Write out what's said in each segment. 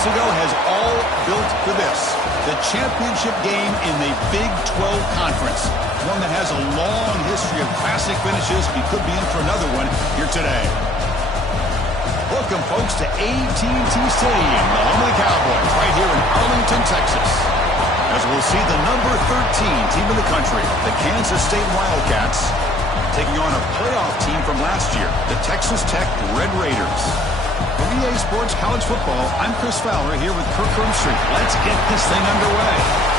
years ago has all built for this. The championship game in the Big 12 Conference. One that has a long history of classic finishes. We could be in for another one here today. Welcome, folks, to AT&T Stadium, the home of the Cowboys, right here in Arlington, Texas. As we'll see the number 13 team in the country, the Kansas State Wildcats, taking on a playoff team from last year, the Texas Tech Red Raiders. For EA Sports College Football, I'm Chris Fowler here with Kirk Herbstreit. Let's get this thing underway.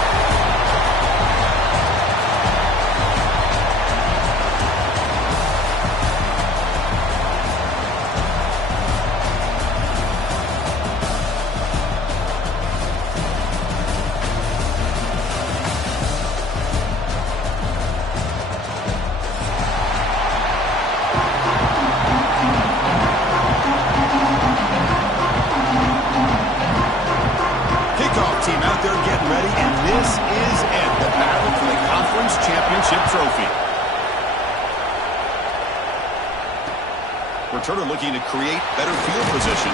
Returner looking to create better field position.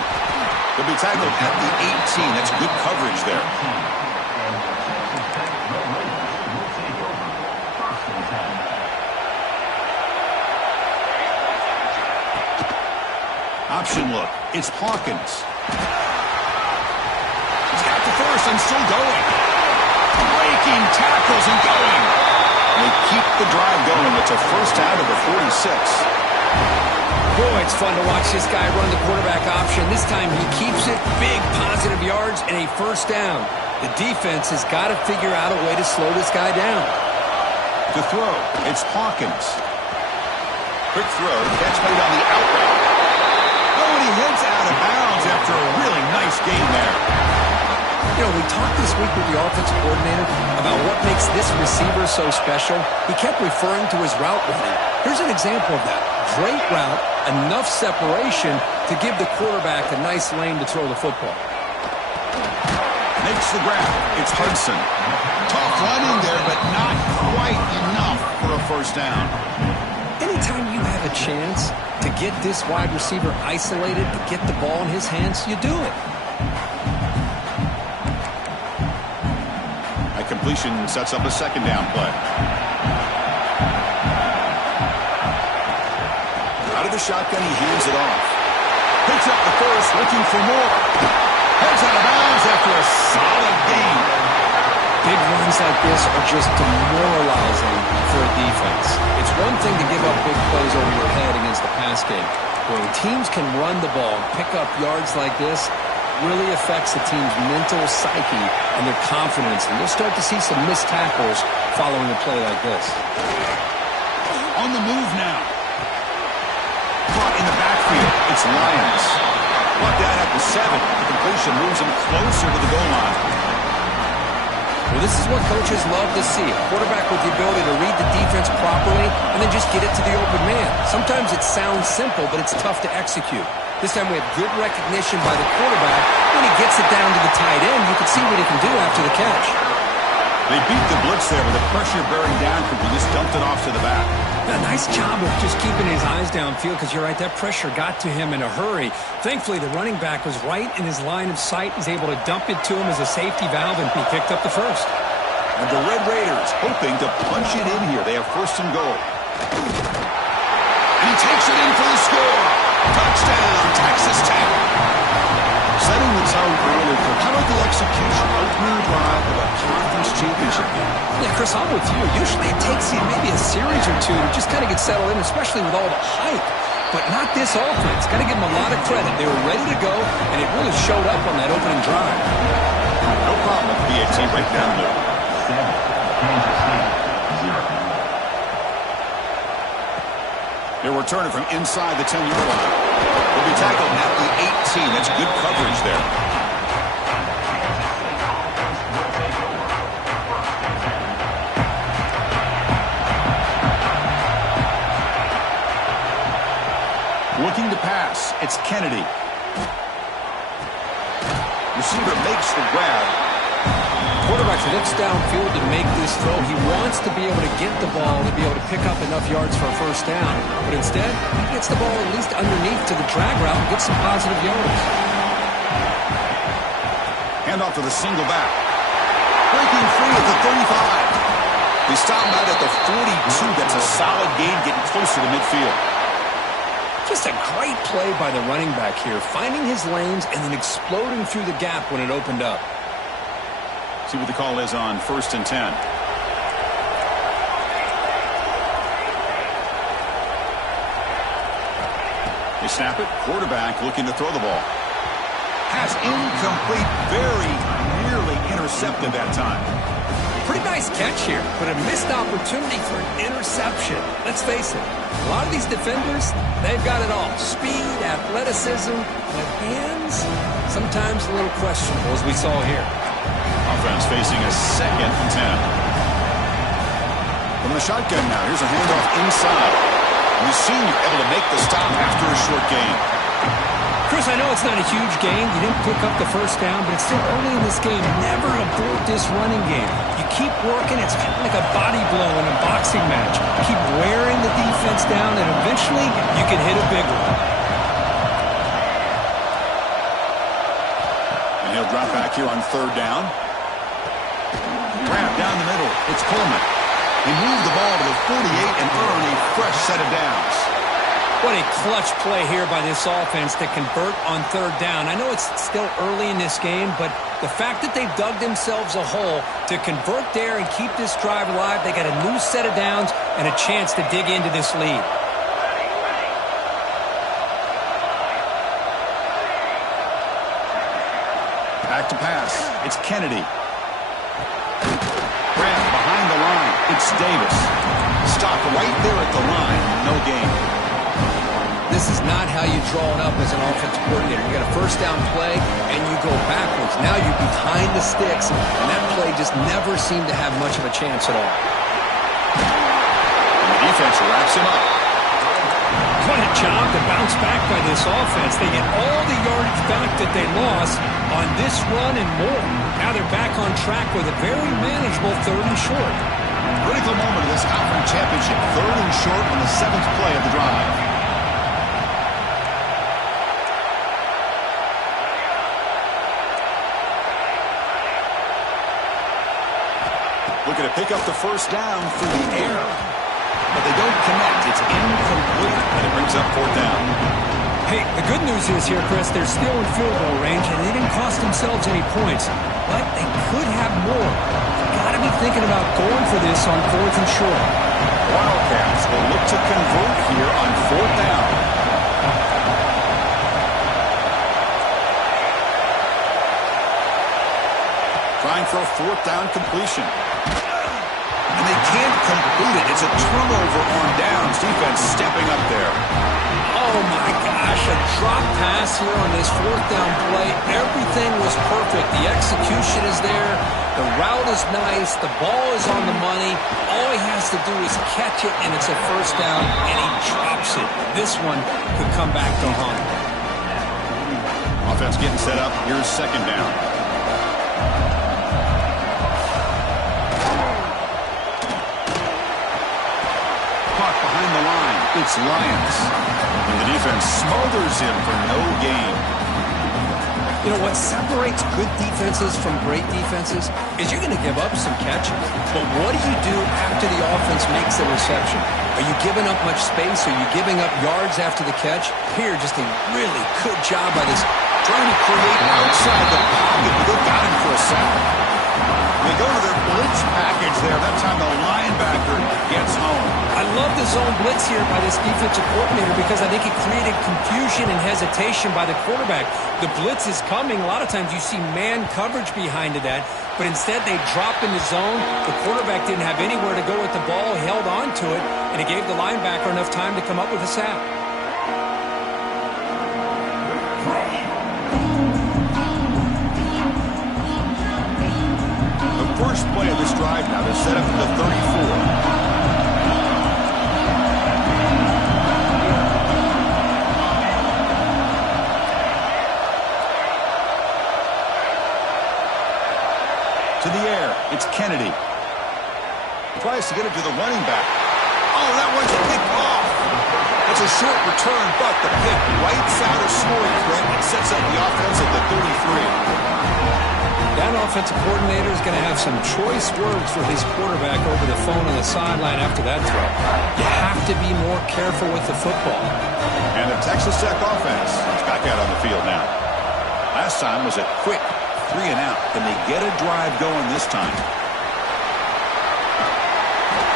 He'll be tackled at the 18. That's good coverage there. Option look. It's Hawkins. He's got the first and still going. Breaking tackles and going. They keep the drive going. It's a first out of the 46. Boy, it's fun to watch this guy run the quarterback option. This time he keeps it, big positive yards, and a first down. The defense has got to figure out a way to slow this guy down. To throw, it's Hawkins. Quick throw, catch made on the out route. Oh, and he heads out of bounds after a really nice gain there. You know, we talked this week with the offensive coordinator about what makes this receiver so special. He kept referring to his route running. Here's an example of that. Great route, enough separation to give the quarterback a nice lane to throw the football. Makes the grab. It's Hudson. Tough running there, but not quite enough for a first down. Anytime you have a chance to get this wide receiver isolated, to get the ball in his hands, you do it. That completion sets up a second down play. Out of the shotgun, he hands it off. Picks up the first, looking for more. Heads out of bounds after a solid gain. Big runs like this are just demoralizing for a defense. It's one thing to give up big plays over your head against the pass game. When teams can run the ball and pick up yards like this, really affects the team's mental psyche and their confidence. And you'll start to see some missed tackles following a play like this. On the move now. In the backfield, it's Lyons. Brought down at the 7. The completion moves him closer to the goal line. Well, this is what coaches love to see. A quarterback with the ability to read the defense properly and then just get it to the open man. Sometimes it sounds simple, but it's tough to execute. This time we have good recognition by the quarterback. When he gets it down to the tight end, you can see what he can do after the catch. They beat the blitz there with the pressure bearing down because he just dumped it off to the back. A nice job of just keeping his eyes downfield because you're right, that pressure got to him in a hurry. Thankfully, the running back was right in his line of sight. He's able to dump it to him as a safety valve, and he picked up the first. And the Red Raiders hoping to punch it in here. They have first and goal. And he takes it in for the score. Touchdown, Texas Tech. Setting the tone early. How about the execution? Opening drive of a conference championship game. Yeah, Chris, I'm with you. Usually it takes you maybe a series or two to just kind of get settled in, especially with all the hype. But not this offense. Got to give them a lot of credit. They were ready to go, and it really showed up on that opening drive. No problem with BAT right down the middle. They're returning from inside the 10-yard line. Will be tackled at the 18. That's good coverage there. Looking to pass. It's Kennedy. Receiver makes the grab. Quarterback looks downfield to make this throw. He wants to be able to get the ball to be able to pick up enough yards for a first down. But instead, he gets the ball at least underneath to the drag route and gets some positive yards. Hand off to the single back. Breaking free at the 35. They stop him out at the 42. That's a solid gain, getting closer to midfield. Just a great play by the running back here, finding his lanes and then exploding through the gap when it opened up. See what the call is on 1st and 10. They snap it. Quarterback looking to throw the ball. Has incomplete, very nearly intercepted that time. Pretty nice catch here, but a missed opportunity for an interception. Let's face it, a lot of these defenders, they've got it all. Speed, athleticism, but hands, sometimes a little questionable, as we saw here. Offense facing a 2nd and 10. From the shotgun now, here's a handoff inside. We've seen you able to make the stop after a short gain. Chris, I know it's not a huge gain. You didn't pick up the first down, but it's still early in this game. Never abort this running game. You keep working. It's kind of like a body blow in a boxing match. Keep wearing the defense down, and eventually you can hit a big one. And he'll drop back here on 3rd down. Wrap down the middle. It's Coleman. He moved the ball to the 48 and earned a fresh set of downs. What a clutch play here by this offense to convert on 3rd down. I know it's still early in this game, but the fact that they've dug themselves a hole to convert there and keep this drive alive, they got a new set of downs and a chance to dig into this lead. Back to pass. It's Kennedy. Grab behind the line. It's Davis. Stop right there at the line. No gain. This is not how you draw it up as an offensive coordinator. You got a 1st down play, and you go backwards. Now you're behind the sticks, and that play just never seemed to have much of a chance at all. And the defense wraps him up. What a job to bounce back by this offense. They get all the yardage back that they lost on this run and more. Now they're back on track with a very manageable 3rd and short. Critical moment of this conference championship. 3rd and short on the 7th play of the drive. Looking to pick up the 1st down through the air. But they don't connect. It's incomplete. And it brings up 4th down. Hey, the good news is here, Chris, they're still in field goal range, and they didn't cost themselves any points. But they could have more. Got to be thinking about going for this on 4th and short. Wildcats will look to convert here on 4th down. Trying for a 4th down completion. And they can't complete it. It's a turnover on downs. Defense stepping up there. Oh, my gosh, a drop pass here on this 4th down play. Everything was perfect. The execution is there. The route is nice. The ball is on the money. All he has to do is catch it, and it's a 1st down, and he drops it. This one could come back to haunt him. Offense getting set up. Here's 2nd down. Behind the line, it's Lyons. And the defense smothers him for no gain. You know, what separates good defenses from great defenses is you're going to give up some catches. But what do you do after the offense makes the reception? Are you giving up much space? Are you giving up yards after the catch? Here, just a really good job by this. Trying to create outside the pocket, but they got him for a sack. They go to their blitz package there. That time the linebacker gets home. I love the zone blitz here by this defensive coordinator because I think it created confusion and hesitation by the quarterback. The blitz is coming. A lot of times you see man coverage behind that, but instead they drop in the zone. The quarterback didn't have anywhere to go with the ball. He held on to it, and it gave the linebacker enough time to come up with a sack. First play of this drive now. They're set up to the 34. To the air. It's Kennedy. Tries to get it to the running back. Oh, that one's picked off. It's a short return, but the pick wipes out a scoring threat and sets up the offense at the 33. That offensive coordinator is going to have some choice words for his quarterback over the phone on the sideline after that throw. You have to be more careful with the football. And the Texas Tech offense is back out on the field now. Last time was a quick 3-and-out. Can they get a drive going this time?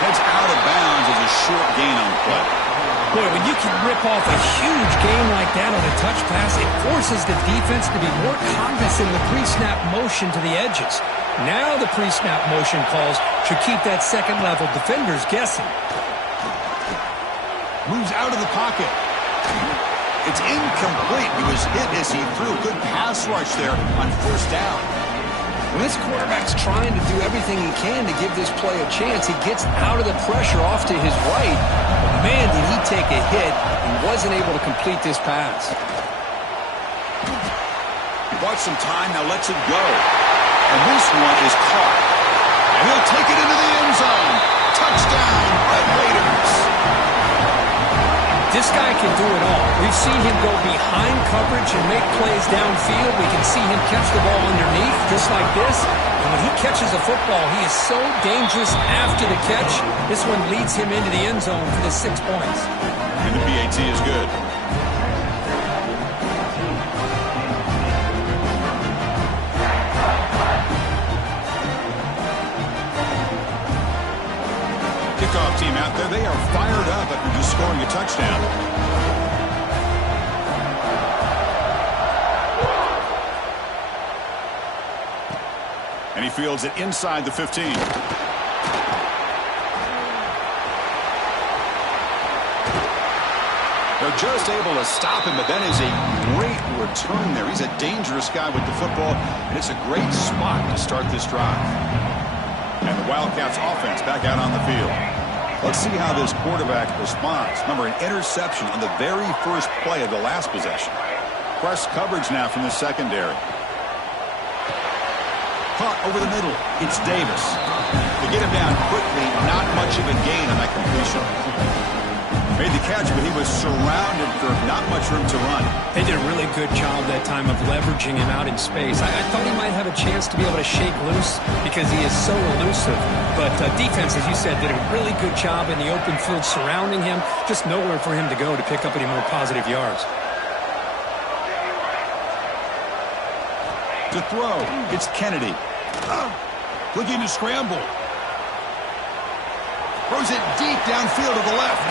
Heads out of bounds as a short gain on the play. Boy, when you can rip off a huge gain like that on a touch pass, it forces the defense to be more cognizant of the pre-snap motion to the edges. Now the pre-snap motion calls should keep that second-level defenders guessing. Moves out of the pocket. It's incomplete. He was hit as he threw. Good pass rush there on first down. When this quarterback's trying to do everything he can to give this play a chance, he gets out of the pressure off to his right. But man, did he take a hit and wasn't able to complete this pass. He bought some time, now lets it go. And this one is caught. And he'll take it into the end zone. Touchdown, Red Raiders. This guy can do it all. We've seen him go behind coverage and make plays downfield. We can see him catch the ball underneath, just like this. And when he catches a football, he is so dangerous after the catch. This one leads him into the end zone for the 6 points. And the PAT is good. Kickoff team out there, they are fired up after just scoring a touchdown. And he fields it inside the 15. They're just able to stop him, but that is a great return there. He's a dangerous guy with the football, and it's a great spot to start this drive. And the Wildcats offense back out on the field. Let's see how this quarterback responds. Remember, an interception on the very first play of the last possession. Press coverage now from the secondary. Caught over the middle. It's Davis. They get him down quickly. Not much of a gain on that completion. Made the catch, but he was surrounded for not much room to run. They did a really good job that time of leveraging him out in space. I thought he might have a chance to be able to shake loose because he is so elusive. But defense, as you said, did a really good job in the open field surrounding him. Just nowhere for him to go to pick up any more positive yards. To throw, it's Kennedy. Looking to scramble. Throws it deep downfield to the left.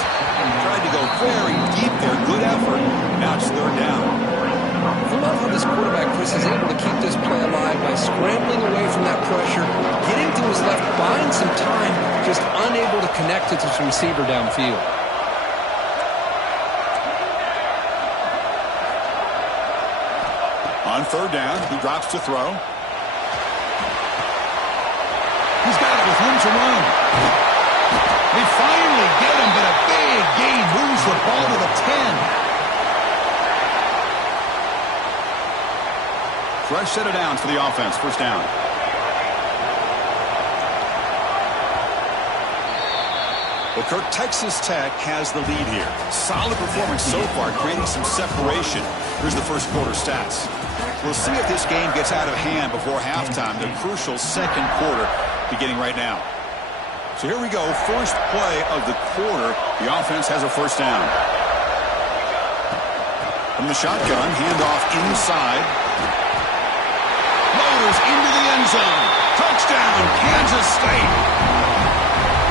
Tried to go very deep there. Good effort. Now it's third down. I love how this quarterback, Chris, is able to keep this play alive by scrambling away from that pressure, getting to his left, buying some time, just unable to connect it to his receiver downfield. On third down, he drops to throw. He's got it with room to run. They finally get him, but a big gain moves the ball to the 10. Fresh set of downs for the offense. First down. Well, Kirk, Texas Tech has the lead here. Solid performance so far, creating some separation. Here's the first quarter stats. We'll see if this game gets out of hand before halftime. The crucial second quarter beginning right now. So here we go, first play of the quarter. The offense has a first down. From the shotgun, handoff inside. Motors into the end zone. Touchdown, Kansas State.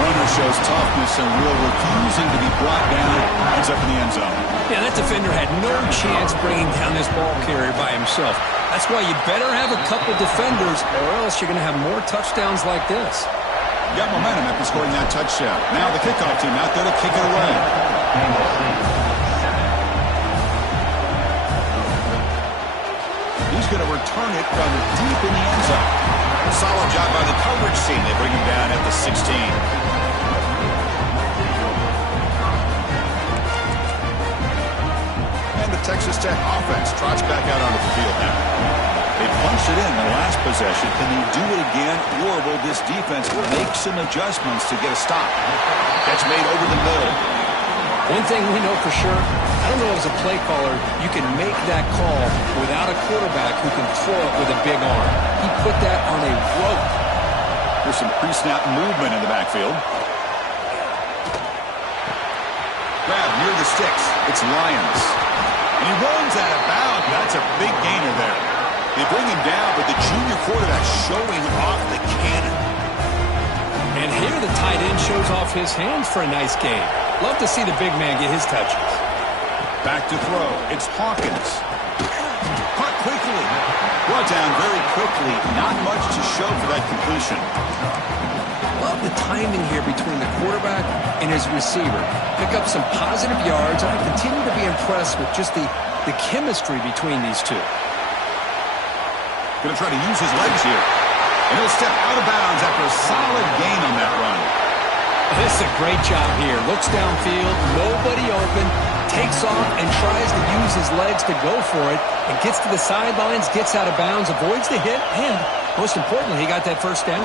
Runner shows toughness and will, refusing to be brought down. Ends up in the end zone. Yeah, that defender had no chance bringing down this ball carrier by himself. That's why you better have a couple defenders, or else you're going to have more touchdowns like this. Got momentum after scoring that touchdown. Now the kickoff team out there to kick it away. He's going to return it from deep in the end zone. Solid job by the coverage team. They bring him down at the 16. And the Texas Tech offense trots back out onto the field now. They punched it in the last possession. Can they do it again, or will this defense make some adjustments to get a stop? Catch made over the middle. One thing we know for sure, I don't know as a play caller, you can make that call without a quarterback who can throw it with a big arm. He put that on a rope. There's some pre-snap movement in the backfield. Grab near the sticks. It's Lyons. And he runs out of bounds. That's a big gainer there. They bring him down, but the junior quarterback showing off the cannon. And here the tight end shows off his hands for a nice game. Love to see the big man get his touches. Back to throw. It's Hawkins. Caught quickly. Brought down very quickly. Not much to show for that completion. Love the timing here between the quarterback and his receiver. Pick up some positive yards, and I continue to be impressed with just the chemistry between these two. Going to try to use his legs here. And he'll step out of bounds after a solid gain on that run. This is a great job here. Looks downfield, nobody open, takes off and tries to use his legs to go for it, and gets to the sidelines, gets out of bounds, avoids the hit, and most importantly, he got that first down.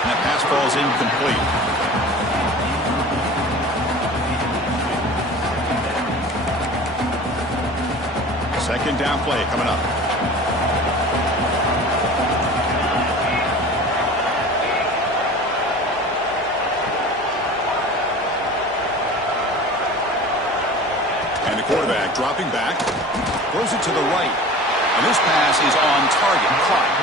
And that pass falls incomplete. Second down play coming up. And the quarterback dropping back, throws it to the right. And this pass is on target, caught.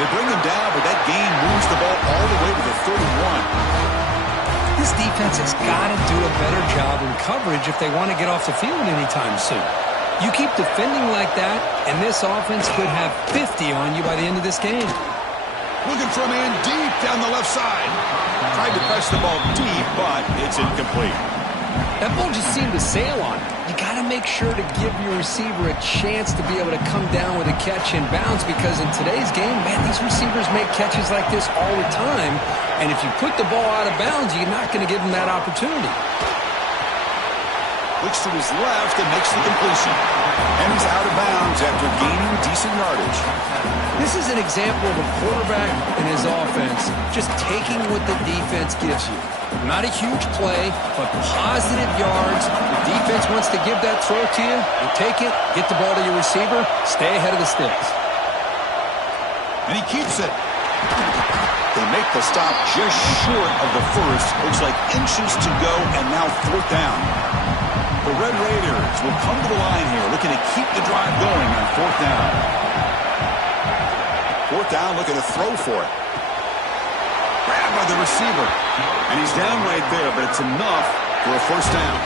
They bring him down, but that gain moves the ball all the way to the 31. This defense has got to do a better job in coverage if they want to get off the field anytime soon. You keep defending like that, and this offense could have 50 on you by the end of this game. Looking for a man deep down the left side. Tried to press the ball deep, but it's incomplete. That ball just seemed to sail on it. You got to make sure to give your receiver a chance to be able to come down with a catch and bounce, because in today's game, man, these receivers make catches like this all the time. And if you put the ball out of bounds, you're not going to give them that opportunity. Looks to his left and makes the completion. And he's out of bounds after gaining decent yardage. This is an example of a quarterback and his offense just taking what the defense gives you. Not a huge play, but positive yards. The defense wants to give that throw to you. You take it, get the ball to your receiver, stay ahead of the sticks. And he keeps it. They make the stop just short of the first. Looks like inches to go, and now fourth down. The Red Raiders will come to the line here, looking to keep the drive going on fourth down. Fourth down, looking to throw for it. Grabbed by the receiver. And he's down right there, but it's enough for a first down.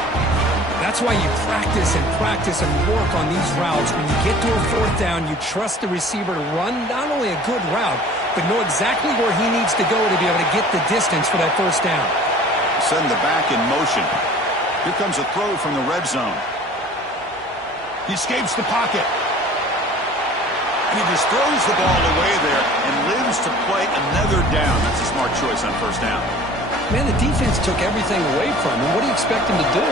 That's why you practice and work on these routes. When you get to a fourth down, you trust the receiver to run not only a good route, but know exactly where he needs to go to be able to get the distance for that first down. Send the back in motion. Here comes a throw from the red zone. He escapes the pocket. And he just throws the ball away there and lives to play another down. That's a smart choice on first down. Man, the defense took everything away from him. What do you expect him to do?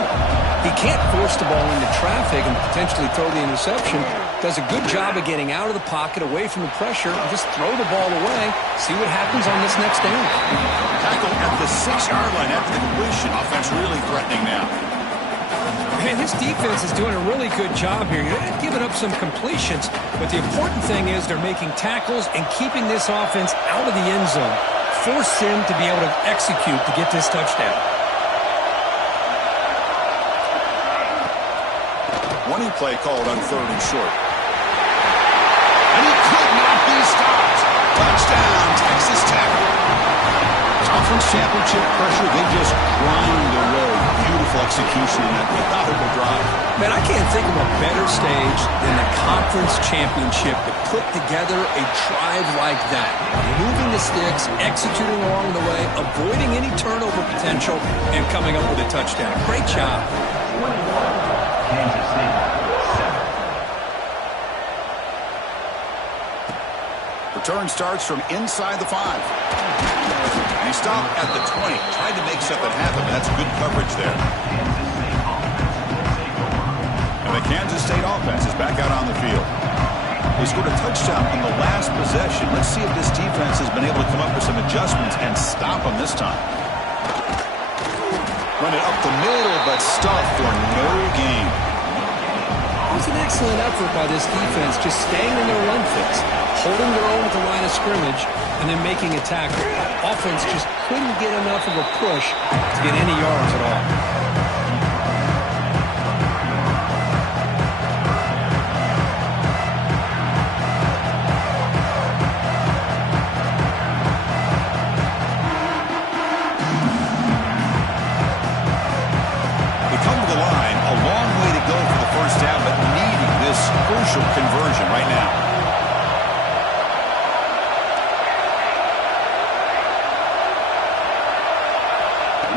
He can't force the ball into traffic and potentially throw the interception. Does a good job of getting out of the pocket, away from the pressure, and just throw the ball away. See what happens on this next down. Tackle at the 6-yard line after the completion. Offense really threatening now. Man, this defense is doing a really good job here. You're not giving up some completions, but the important thing is they're making tackles and keeping this offense out of the end zone. Force him to be able to execute to get this touchdown. Warning play called on third and short. And he could not be stopped. Touchdown, Texas Tech. Conference championship pressure, they just grind away. Beautiful execution in that methodical drive. Man, I can't think of a better stage than the conference championship to put together a drive like that. Moving the sticks, executing along the way, avoiding any turnover potential, and coming up with a touchdown. Great job. Kansas City, 7. Return starts from inside the 5. And he stopped at the 20. Tried to make something happen, but that's good coverage there. And the Kansas State offense is back out on the field. They scored a touchdown on the last possession. Let's see if this defense has been able to come up with some adjustments and stop them this time. Run it up the middle, but stuffed for no gain. It was an excellent effort by this defense, just staying in their run fix, holding their own at the line of scrimmage, and then making a tackle. Offense just couldn't get enough of a push to get any yards at all. Conversion right now.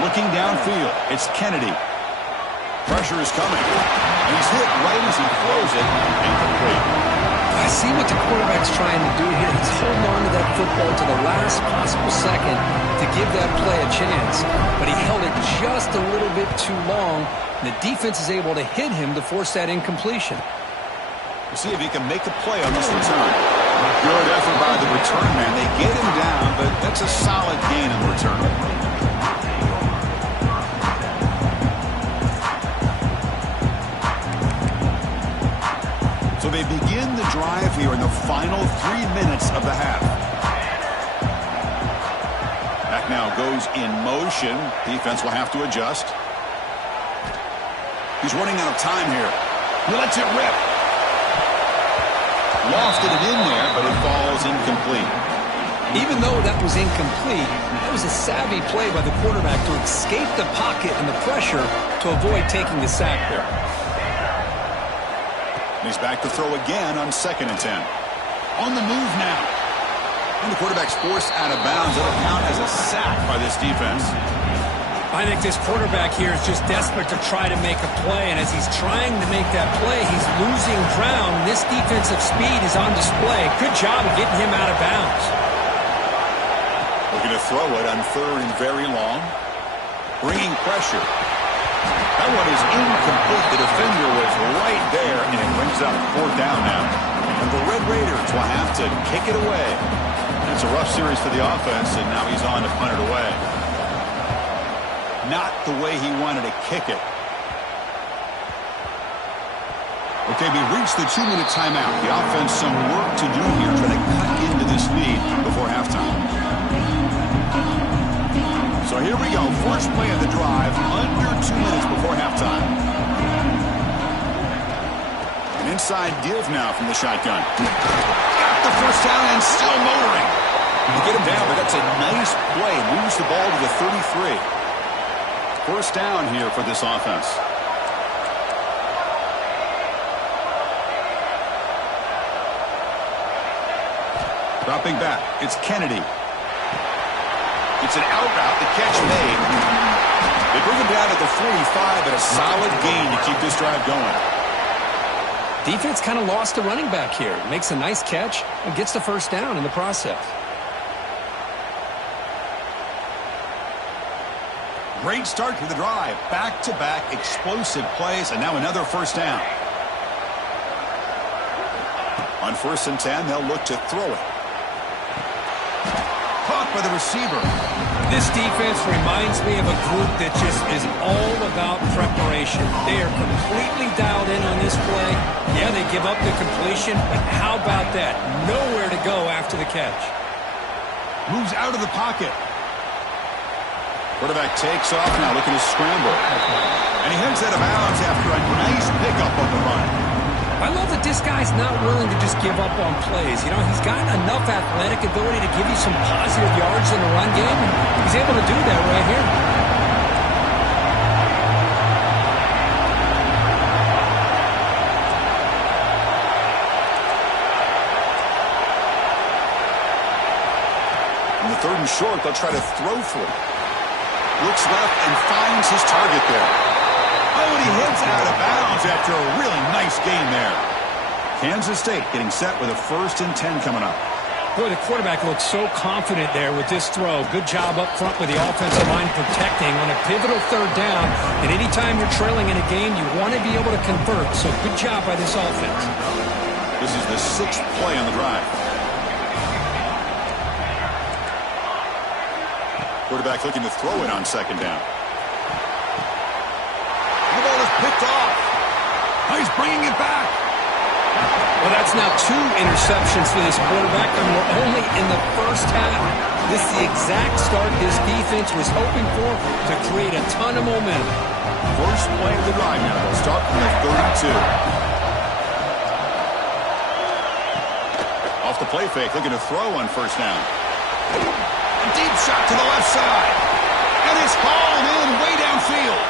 Looking downfield, it's Kennedy. Pressure is coming. And he's hit right as he throws it. Incomplete. I see what the quarterback's trying to do here. He's holding on to that football to the last possible second to give that play a chance. But he held it just a little bit too long. And the defense is able to hit him to force that incompletion. We'll see if he can make a play on this return. Good effort by the return man. They get him down, but that's a solid gain in the return. So they begin the drive here in the final 3 minutes of the half. Back now goes in motion. Defense will have to adjust. He's running out of time here. He lets it rip. Lofted it in there, but it falls incomplete. Even though that was incomplete, that was a savvy play by the quarterback to escape the pocket and the pressure to avoid taking the sack there. And he's back to throw again on 2nd and 10. On the move now. And the quarterback's forced out of bounds. That'll count as a sack by this defense. I think this quarterback here is just desperate to try to make a play, and as he's trying to make that play, he's losing ground. This defensive speed is on display. Good job of getting him out of bounds. Looking to throw it on 3rd and very long. Bringing pressure. That one is incomplete. The defender was right there, and it brings up 4th down now. And the Red Raiders will have to kick it away. It's a rough series for the offense, and now he's on to punt it away. Not the way he wanted to kick it. Okay, we reached the 2-minute timeout. The offense some work to do here, trying to cut into this lead before halftime. So here we go. First play of the drive, under 2 minutes before halftime. An inside give now from the shotgun. Got the first down and still motoring. You get him down, but that's a nice play. Moves the ball to the 33. First down here for this offense. Dropping back, it's Kennedy. It's an out route, the catch made. They bring him down at the 45, but a solid gain to keep this drive going. Defense kind of lost the running back here. Makes a nice catch and gets the first down in the process. Great start to the drive. Back-to-back explosive plays, and now another first down. On 1st and 10, they'll look to throw it. Caught by the receiver. This defense reminds me of a group that just is all about preparation. They are completely dialed in on this play. Yeah, they give up the completion, but how about that? Nowhere to go after the catch. Moves out of the pocket. Quarterback takes off now, looking to scramble. And he heads out of bounds after a nice pickup on the run. I love that this guy's not willing to just give up on plays. You know, he's got enough athletic ability to give you some positive yards in the run game, and he's able to do that right here. In the 3rd and short, they'll try to throw for it. Looks left and finds his target there. Oh, and he heads out of bounds after a really nice gain there. Kansas State getting set with a 1st and 10 coming up. Boy, the quarterback looks so confident there with this throw. Good job up front with the offensive line protecting on a pivotal 3rd down. And anytime you're trailing in a game, you want to be able to convert. So good job by this offense. This is the 6th play on the drive. Quarterback looking to throw it on 2nd down. picked off. Oh, he's bringing it back. Well, that's now 2 interceptions for this quarterback, and we're only in the first half. This is the exact start this defense was hoping for to create a ton of momentum. First play of the drive now. They'll start from the 32. Off the play fake, looking to throw on first down. A deep shot to the left side. And it's hauled in way downfield.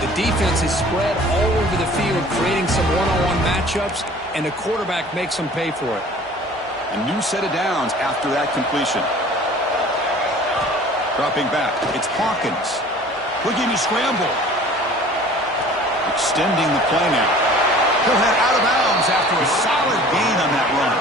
The defense is spread all over the field, creating some one-on-one matchups, and the quarterback makes them pay for it. A new set of downs after that completion. Dropping back, it's Hawkins. Looking to scramble. Extending the play now. He'll head out of bounds after a solid gain on that run.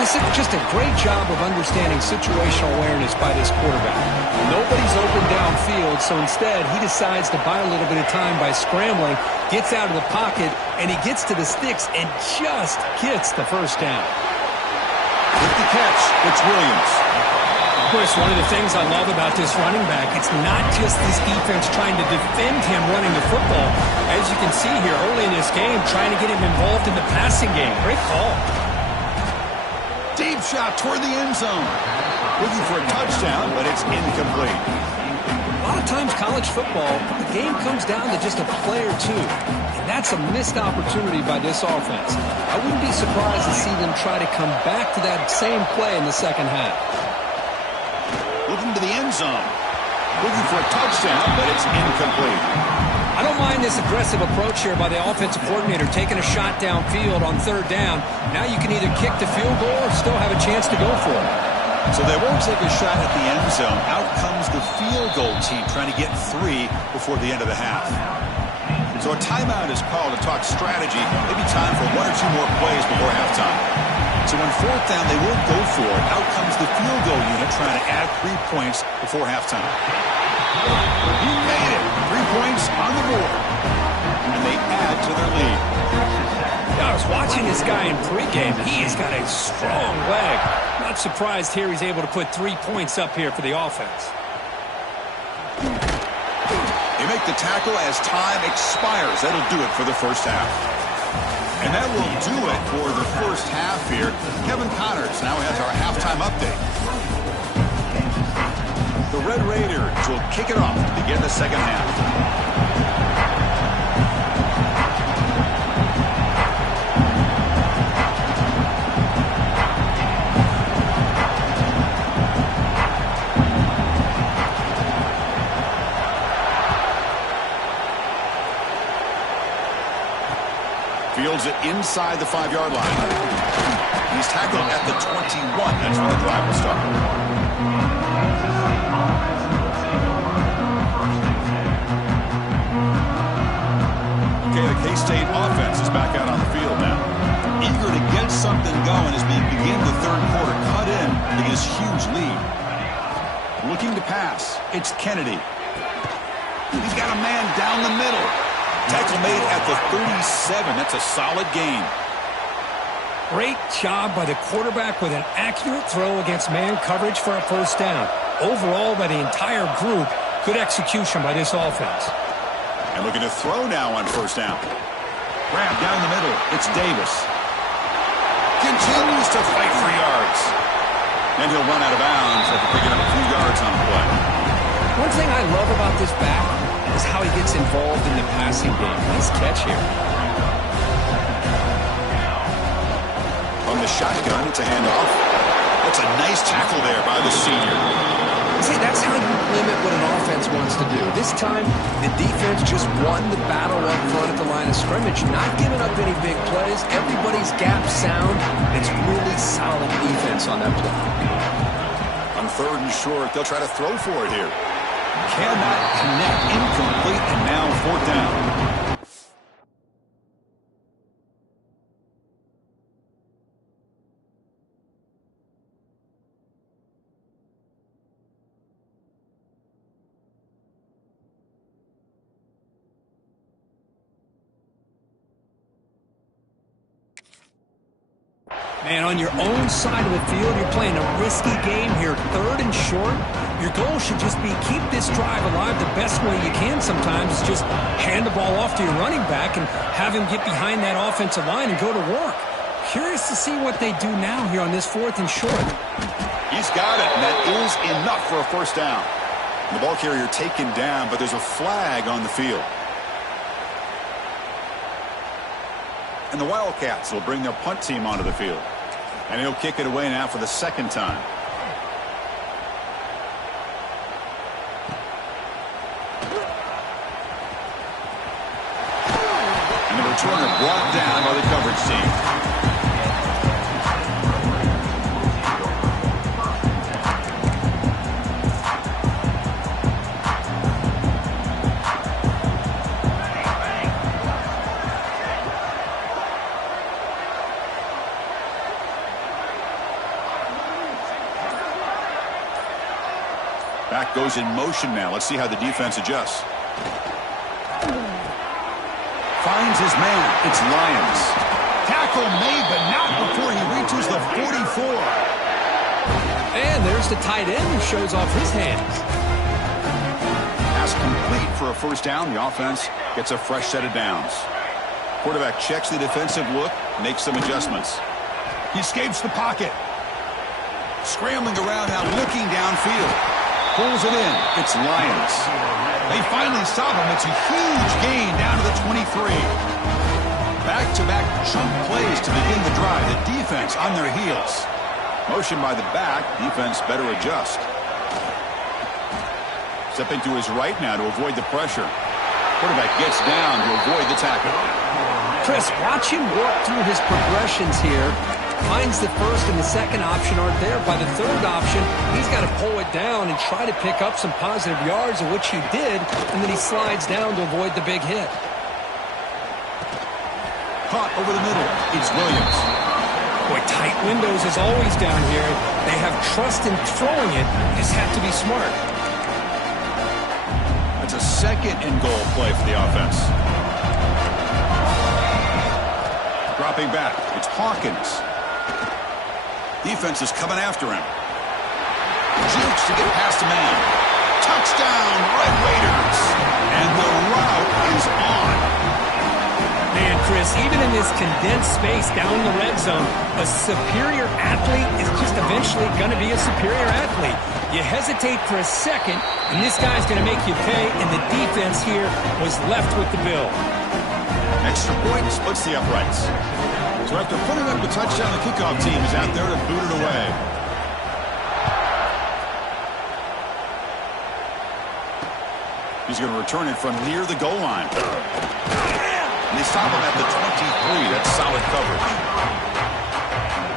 This is just a great job of understanding situational awareness by this quarterback. Nobody's open downfield, so instead he decides to buy a little bit of time by scrambling, gets out of the pocket, and he gets to the sticks and just gets the first down. With the catch, it's Williams. Chris, one of the things I love about this running back, it's not just this defense trying to defend him running the football. As you can see here early in this game, trying to get him involved in the passing game. Great call. Deep shot toward the end zone. Looking for a touchdown, but it's incomplete. A lot of times college football, the game comes down to just a play or two. And that's a missed opportunity by this offense. I wouldn't be surprised to see them try to come back to that same play in the second half. Looking to the end zone. Looking for a touchdown, but it's incomplete. I don't mind this aggressive approach here by the offensive coordinator, taking a shot downfield on third down. Now you can either kick the field goal or still have a chance to go for it. So they won't take a shot at the end zone. Out comes the field goal team trying to get 3 before the end of the half. So a timeout is called to talk strategy. Maybe time for 1 or 2 more plays before halftime. So on fourth down, they will go for it. Out comes the field goal unit trying to add 3 points before halftime. He made it. 3 points on the board. And they add to their lead. I was watching this guy in pregame. He has got a strong leg. Not surprised here he's able to put 3 points up here for the offense. They make the tackle as time expires. That'll do it for the first half. And that will do it for the first half here. Kevin Connors now has our halftime update. The Red Raiders will kick it off to begin the second half. Fields it inside the 5-yard line. He's tackled at the 21. That's where the drive will start. Okay, the K-State offense is back out on the field now. Eager to get something going as we begin the third quarter. Cut in to this huge lead. Looking to pass. It's Kennedy. He's got a man down the middle. Tackle made at the 37. That's a solid gain. Great job by the quarterback with an accurate throw against man coverage for a first down. Overall, by the entire group, good execution by this offense. And looking to throw now on first down. Grab down the middle. It's Davis. Continues to fight for yards. And he'll run out of bounds after picking up a few yards on the play. One thing I love about this back is how he gets involved in the passing game. Nice catch here. From the shotgun, it's a handoff. That's a nice tackle there by the senior. See, that's how you limit what an offense wants to do. This time, the defense just won the battle up front at the line of scrimmage, not giving up any big plays. Everybody's gap sound. It's really solid defense on that play. On third and short, they'll try to throw for it here. Cannot connect. Incomplete, and now fourth down. Man, on your own side of the field, you're playing a risky game here, 3rd and short. Your goal should just be keep this drive alive the best way you can sometimes. Is just hand the ball off to your running back and have him get behind that offensive line and go to work. Curious to see what they do now here on this 4th and short. He's got it, and that is enough for a first down. The ball carrier taken down, but there's a flag on the field. And the Wildcats will bring their punt team onto the field. And he'll kick it away now for the 2nd time. And the returner brought down by the coverage team. Back goes in motion now. Let's see how the defense adjusts. Finds his man. It's Lyons. Tackle made, but not before he reaches the 44. And there's the tight end who shows off his hands. Pass complete for a first down. The offense gets a fresh set of downs. Quarterback checks the defensive look, makes some adjustments. He escapes the pocket. Scrambling around now, looking downfield. Pulls it in. It's Lyons. They finally stop him. It's a huge gain down to the 23. Back-to-back chunk plays to begin the drive. The defense on their heels. Motion by the back. Defense better adjust. Stepping to his right now to avoid the pressure. Quarterback gets down to avoid the tackle. Chris, watch him work through his progressions here. Finds the 1st and the 2nd option aren't there. By the 3rd option, he's got to pull it down and try to pick up some positive yards, of which he did, and then he slides down to avoid the big hit. Caught over the middle. It's Williams. Boy, tight windows as always down here. They have trust in throwing it. Just have to be smart. That's a 2nd and goal play for the offense. Dropping back. It's Hawkins. Defense is coming after him. Jukes to get past a man. Touchdown, Red Raiders. And the route is on. Man, Chris, even in this condensed space down the red zone, a superior athlete is just eventually going to be a superior athlete. You hesitate for a second, and this guy's going to make you pay, and the defense here was left with the bill. Extra point splits the uprights. So after putting up the touchdown, the kickoff team is out there to boot it away. He's going to return it from near the goal line. And they stop him at the 23. That's solid coverage.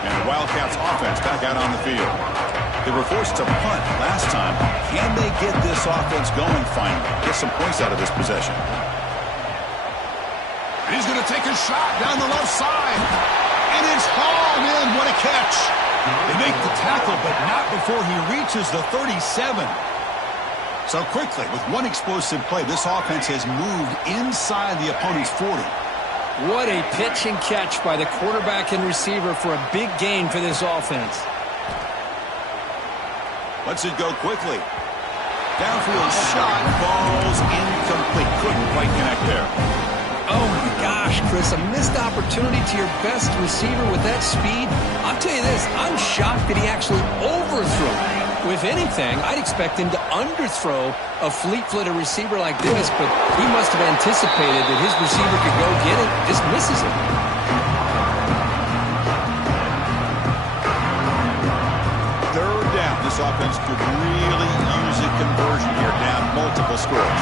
And the Wildcats offense back out on the field. They were forced to punt last time. Can they get this offense going finally? Get some points out of this possession. He's going to take a shot down the left side. And it's hauled in. What a catch. They make the tackle, but not before he reaches the 37. So quickly, with one explosive play, this offense has moved inside the opponent's 40. What a pitch and catch by the quarterback and receiver for a big gain for this offense. Lets it go quickly. Downfield shot falls incomplete. Couldn't quite connect there. Oh, my gosh, Chris, a missed opportunity to your best receiver with that speed. I'll tell you this, I'm shocked that he actually overthrew. If anything, I'd expect him to underthrow a fleet-footed receiver like this, but he must have anticipated that his receiver could go get it, just misses it. Third down. This offense could really use a conversion here, down multiple scores.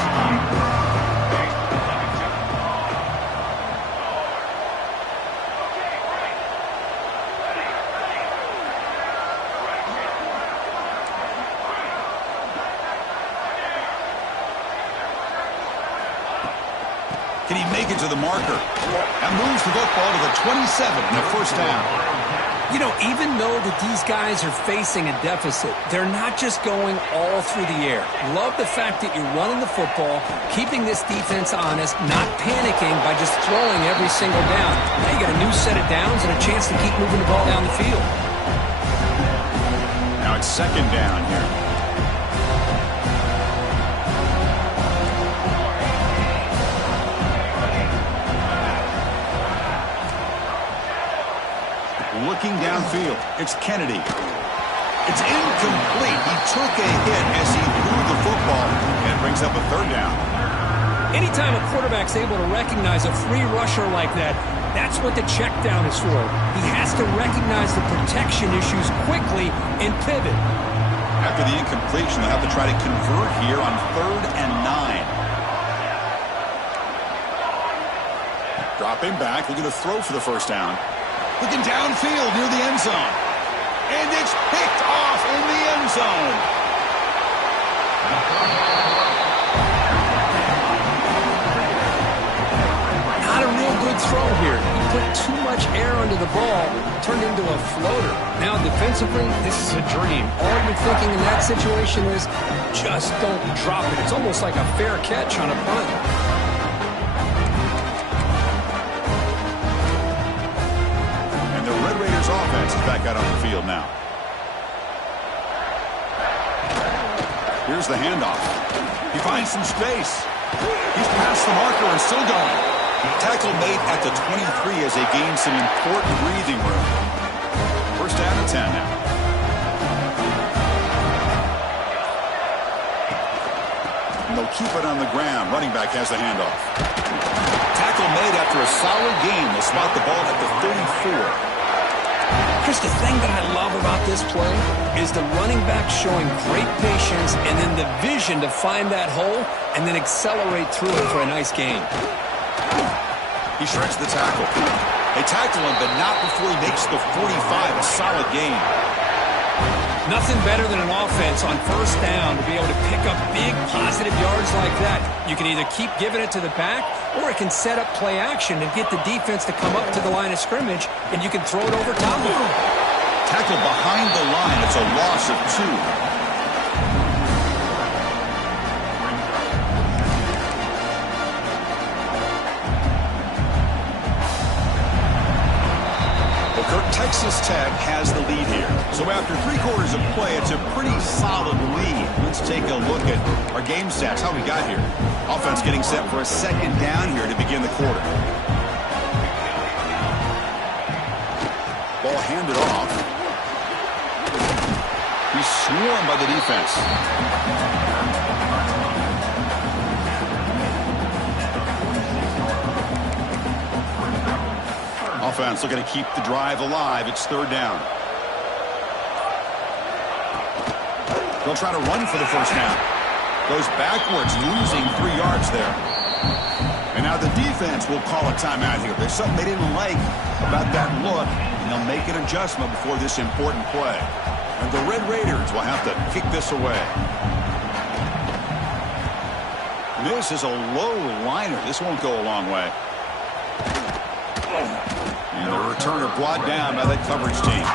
Can he make it to the marker? That moves the football to the 27 and a first down. You know, even though that these guys are facing a deficit, they're not just going all through the air. Love the fact that you're running the football, keeping this defense honest, not panicking by just throwing every single down. Now you got a new set of downs and a chance to keep moving the ball down the field. Now it's second down here. Looking downfield, it's Kennedy. It's incomplete. He took a hit as he threw the football, and it brings up a third down. Anytime a quarterback's able to recognize a free rusher like that, that's what the check down is for. He has to recognize the protection issues quickly and pivot. After the incompletion, they'll have to try to convert here on 3rd and 9. Dropping back, looking to throw for the first down. Looking downfield near the end zone. And it's picked off in the end zone. Not a real good throw here. He put too much air under the ball, turned into a floater. Now defensively, this is a dream. All you're thinking in that situation is just don't drop it. It's almost like a fair catch on a punt. Offense is back out on the field now. Here's the handoff. He finds some space. He's past the marker and still going. Tackle made at the 23 as they gain some important breathing room. First down and 10 now. And they'll keep it on the ground. Running back has the handoff. Tackle made after a solid gain. They'll spot the ball at the 34. Here's the thing that I love about this play is the running back showing great patience and then the vision to find that hole and then accelerate through it for a nice gain. He shreds the tackle. They tackle him, but not before he makes the 45, a solid gain. Nothing better than an offense on first down to be able to pick up big positive yards like that. You can either keep giving it to the back, or it can set up play action and get the defense to come up to the line of scrimmage, and you can throw it over top of them. Tackle behind the line. It's a loss of 2. Texas Tech has the lead here. So after 3 quarters of play, it's a pretty solid lead. Let's take a look at our game stats, how we got here. Offense getting set for a second down here to begin the quarter. Ball handed off. He's swarmed by the defense. Offense looking to keep the drive alive. It's 3rd down. They'll try to run for the first down. Goes backwards, losing 3 yards there. And now the defense will call a timeout here. There's something they didn't like about that look, and they'll make an adjustment before this important play. And the Red Raiders will have to kick this away. This is a low liner. This won't go a long way. And the returner brought down by that coverage team.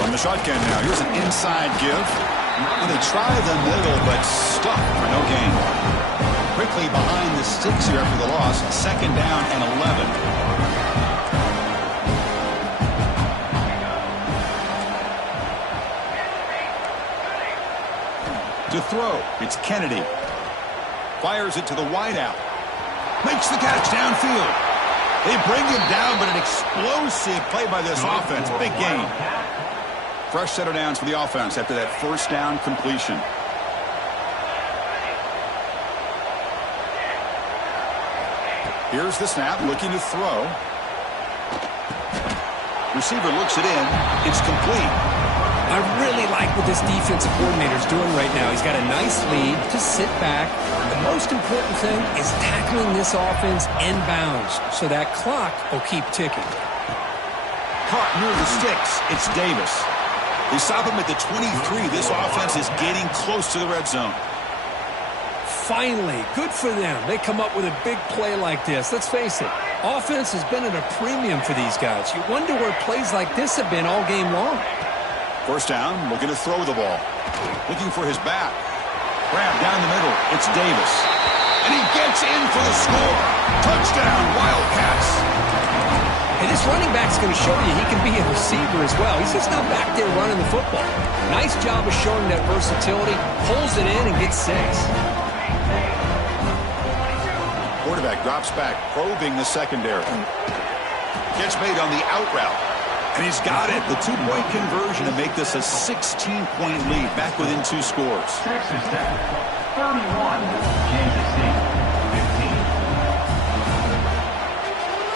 From the shotgun now, here's an inside give. And they try the middle, but stuck for no gain. Quickly behind the sticks here after the loss. 2nd down and 11. To throw, it's Kennedy. Fires it to the wideout. Makes the catch downfield. They bring him down, but an explosive play by this offense. Big gain. Fresh set of downs for the offense after that first down completion. Here's the snap, looking to throw. Receiver looks it in. It's complete. I really like what this defensive coordinator is doing right now. He's got a nice lead to sit back. The most important thing is tackling this offense inbounds so that clock will keep ticking. Caught near the sticks. It's Davis. They stop him at the 23. This offense is getting close to the red zone. finally, good for them. They come up with a big play like this. Let's face it, offense has been at a premium for these guys. You wonder where plays like this have been all game long. First down, looking to throw the ball. Looking for his back. Grab down the middle. It's Davis. And he gets in for the score. Touchdown, Wildcats. Hey, this running back's going to show you he can be a receiver as well. He's just not back there running the football. Nice job of showing that versatility. Pulls it in and gets 6. Quarterback drops back, probing the secondary. Catch made on the out route. And he's got it. The 2-point conversion to make this a 16-point lead, back within 2 scores. Texas Tech, 31. Kansas State,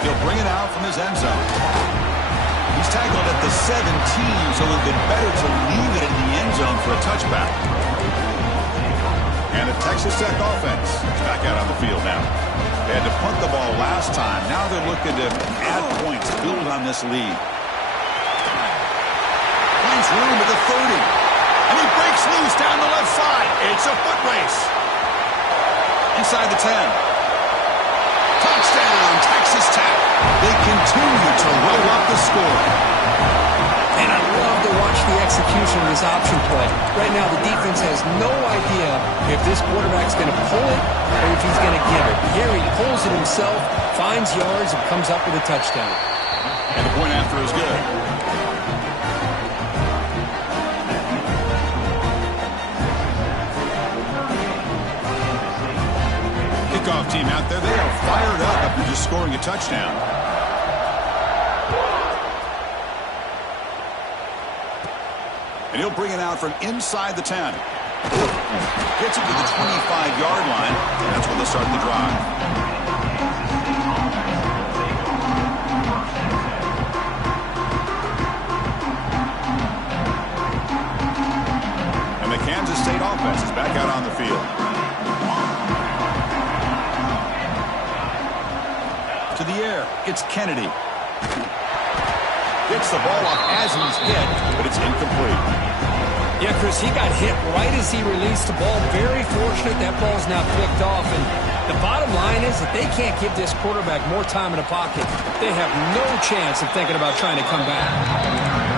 15. He'll bring it out from his end zone. He's tackled at the 17, so it would have been better to leave it in the end zone for a touchback. And the Texas Tech offense is back out on the field now. They had to punt the ball last time. Now they're looking to add points, build on this lead. Finds room at the 30. And he breaks loose down the left side. It's a foot race. Inside the 10. Touchdown, Texas Tech. They continue to roll up the score. And I love to watch the execution of this option play. Right now, the defense has no idea if this quarterback's going to pull it or if he's going to give it. Here he pulls it himself, finds yards, and comes up with a touchdown. And the point after is good. Kickoff team out there, they are fired up after just scoring a touchdown. And he'll bring it out from inside the 10. Gets it to the 25-yard line, and that's when they'll start the drive. And the Kansas State offense is back out on the field. To the air, it's Kennedy. Gets the ball off as he's hit, but it's incomplete. Yeah, Chris, he got hit right as he released the ball. Very fortunate that ball's now picked off. And the bottom line is that they can't give this quarterback more time in the pocket. They have no chance of thinking about trying to come back.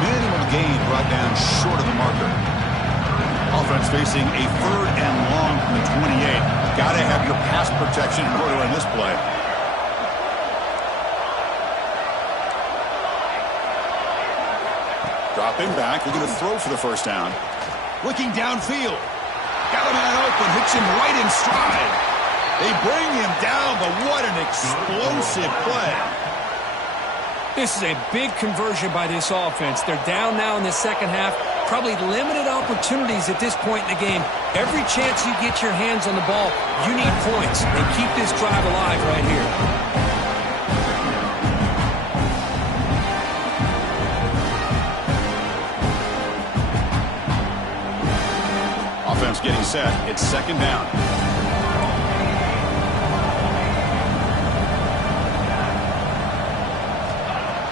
Minimal gain brought down short of the marker. Offense facing a 3rd and long from the 28. Got to have your pass protection in order in this play. Dropping back, looking to throw for the first down. Looking downfield. Got a man open, hits him right in stride. They bring him down, but what an explosive play. This is a big conversion by this offense. They're down now in the second half. Probably limited opportunities at this point in the game. Every chance you get your hands on the ball, you need points. And keep this drive alive right here. Offense getting set. It's second down.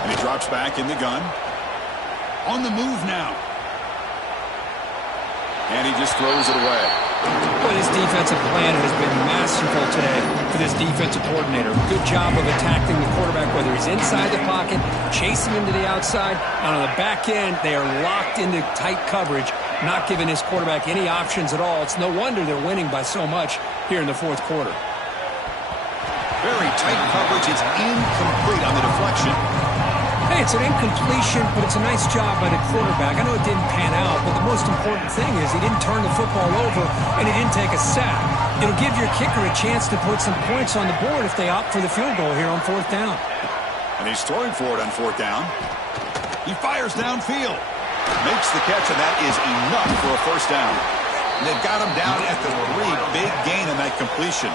And he drops back in the gun. On the move now. And he just throws it away. Boy, this defensive plan has been masterful today for this defensive coordinator. Good job of attacking the quarterback, whether he's inside the pocket, chasing him to the outside. And on the back end, they are locked into tight coverage, not giving his quarterback any options at all. It's no wonder they're winning by so much here in the fourth quarter. Very tight coverage. It's incomplete on the deflection. Hey, it's an incompletion, but it's a nice job by the quarterback. I know it didn't pan out, but the most important thing is he didn't turn the football over and he didn't take a sack. It'll give your kicker a chance to put some points on the board if they opt for the field goal here on fourth down. And he's throwing for it on fourth down. He fires downfield. Makes the catch, and that is enough for a first down. And they've got him down at the 3. Big gain on that completion.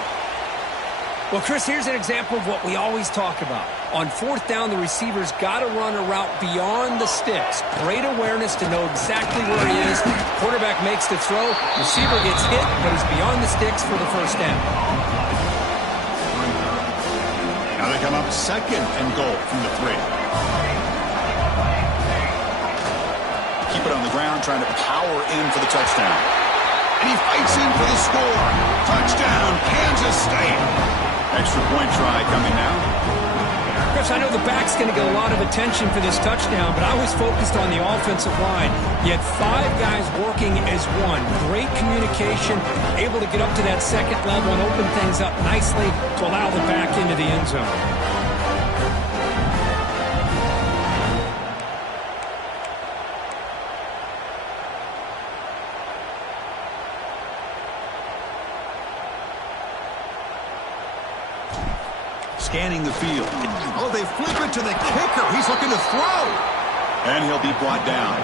Well, Chris, here's an example of what we always talk about. On fourth down, the receiver's got to run a route beyond the sticks. Great awareness to know exactly where he is. Quarterback makes the throw. Receiver gets hit, but he's beyond the sticks for the first down. Now they come up second and goal from the 3. Keep it on the ground, trying to power in for the touchdown. and he fights in for the score. Touchdown, Kansas State. Extra point try coming now. Chris, I know the back's going to get a lot of attention for this touchdown, but I was focused on the offensive line. You had 5 guys working as one. Great communication, able to get up to that second level and open things up nicely to allow the back into the end zone. Scanning the field. Oh, they flip it to the kicker. He's looking to throw. And he'll be brought down.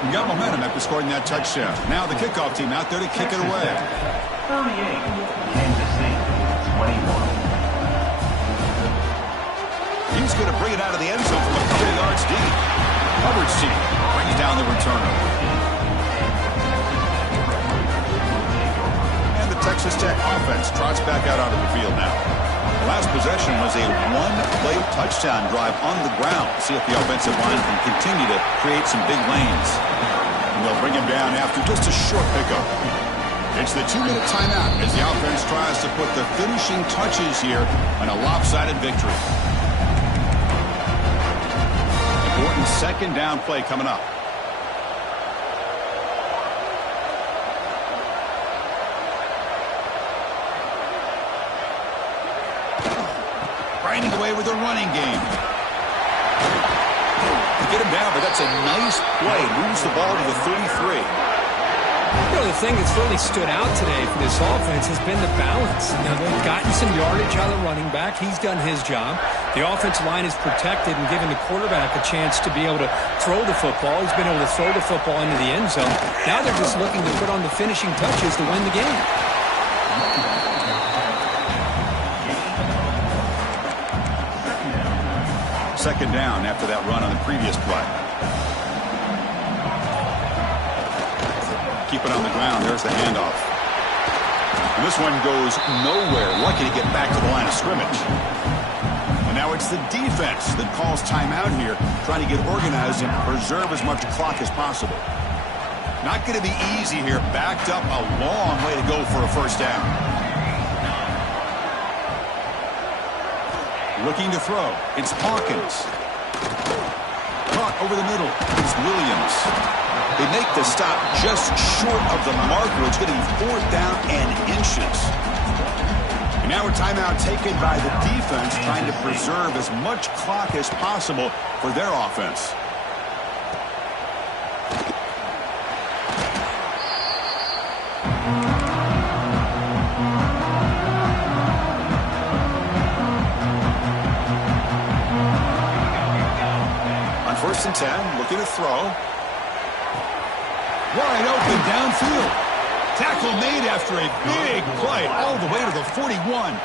He got momentum after scoring that touchdown. Now the kickoff team out there to kick it away. 38, Kansas State, 21. He's going to bring it out of the end zone from a couple of yards deep. Hubbard's team brings down the returner. And the Texas Tech offense trots back out onto the field now. The last possession was a one-play touchdown drive on the ground. See if the offensive line can continue to create some big lanes. And they'll bring him down after just a short pickup. It's the 2-minute timeout as the offense tries to put the finishing touches here on a lopsided victory. Important second down play coming up. Grinding away with a running game. To get him down, but that's a nice play. Moves the ball to the 33. You know, the thing that's really stood out today for this offense has been the balance. You know, they've gotten some yardage out of the running back. He's done his job. The offensive line is protected and given the quarterback a chance to be able to throw the football. He's been able to throw the football into the end zone. Now they're just looking to put on the finishing touches to win the game. Second down after that run on the previous play. Keep it on the ground. There's the handoff. And this one goes nowhere. Lucky to get back to the line of scrimmage. And now it's the defense that calls timeout here, trying to get organized and preserve as much clock as possible. Not going to be easy here. Backed up a long way to go for a first down. Looking to throw. It's Hawkins. Caught over the middle. It's Williams. They make the stop just short of the marker. It's going to be 4th down and inches. And now a timeout taken by the defense, trying to preserve as much clock as possible for their offense. First and 10, looking to throw. Wide open downfield. Tackle made after a big play all the way to the 41.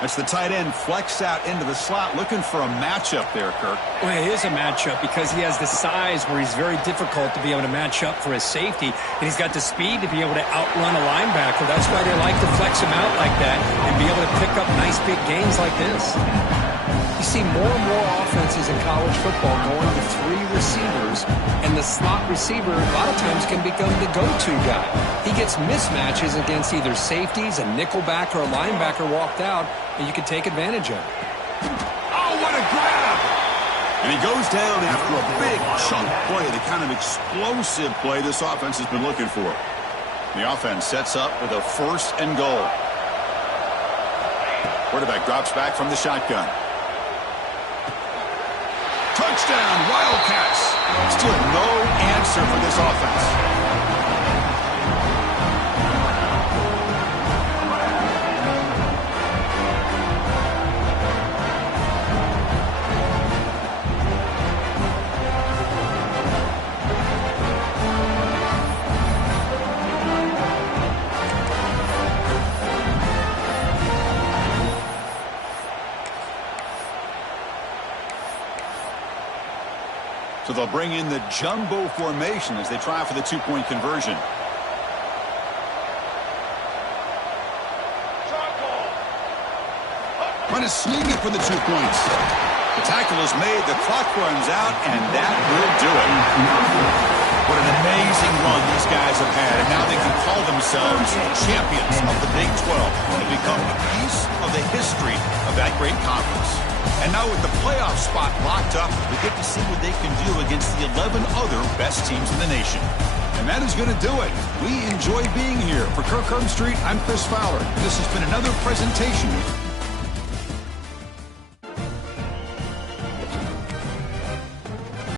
That's the tight end flexed out into the slot, looking for a matchup there, Kirk. Well, it is a matchup because he has the size where he's very difficult to be able to match up for his safety, and he's got the speed to be able to outrun a linebacker. That's why they like to flex him out like that and be able to pick up nice big gains like this. You see more and more offenses in college football going to 3 receivers, and the slot receiver a lot of times can become the go-to guy. He gets mismatches against either safeties, a nickelback, or a linebacker walked out, and you can take advantage of it. Oh, what a grab! And he goes down after a big chunk play, the kind of explosive play this offense has been looking for. The offense sets up with a 1st and goal. Quarterback drops back from the shotgun. Touchdown, Wildcats. Still no answer for this offense. So they'll bring in the jumbo formation as they try for the 2-point conversion. Trying to sneak it for the 2 points. The tackle is made, the clock runs out, and that will do it. What an amazing run these guys have had, and now they can call themselves champions of the Big 12 and become a piece of the history of that great conference. And now with the playoff spot locked up, we get to see what they can do against the 11 other best teams in the nation. And that is going to do it. We enjoy being here. For Kirk Street, I'm Chris Fowler. This has been another presentation